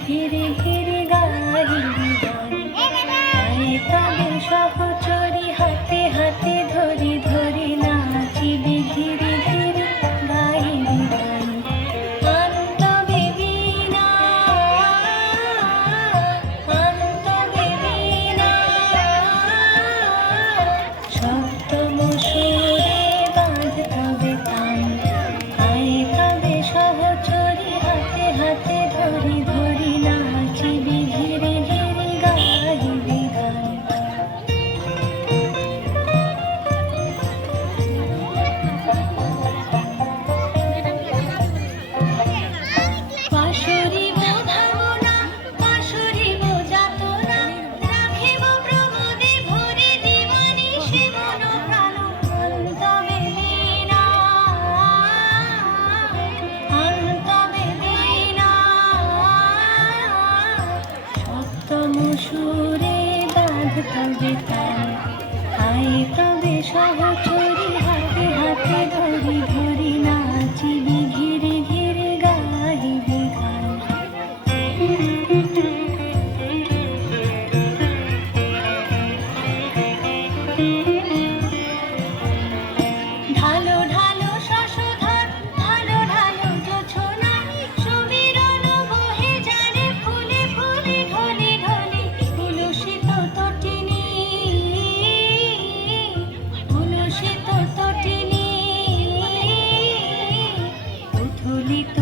ধীরে ধীরে গাহিবি গান। আয় তবে সহচরী হাতে হাতে ধরি ধরি নাচিবি ধীরে ধীরে গাহিবি গান। আনতবে বীণা আনতবে বীণা সপ্তম সুরে বাঁধতবে তান। আয় তবে সহচরী হাতে হাতে ধরি ধরি নাচিবি ধীরে ধীরে গাহিবি গান। পাশরি বোঝাবো না পাশরি বোঝাতো না রাখিব প্রমোদে ভরে দিবানি সে মন প্রাণ। অন্তবে বীণা অন্তবে বীণা সপ্তম সুরে বাঁধতবে তান। আয় তবে সহচরী হাতে হাতে ধরি ধরি নাচিবি ধীরে ধীরে গাহিবি গান। ঢালো ঢালো শশধর ঢালো ঢালো জোছনা সমীরণ বহে যারে ফুলে ফুলে ঢলে ঢলে। তুলসিত তটিনী তুলসিত তটিনী উথুলিত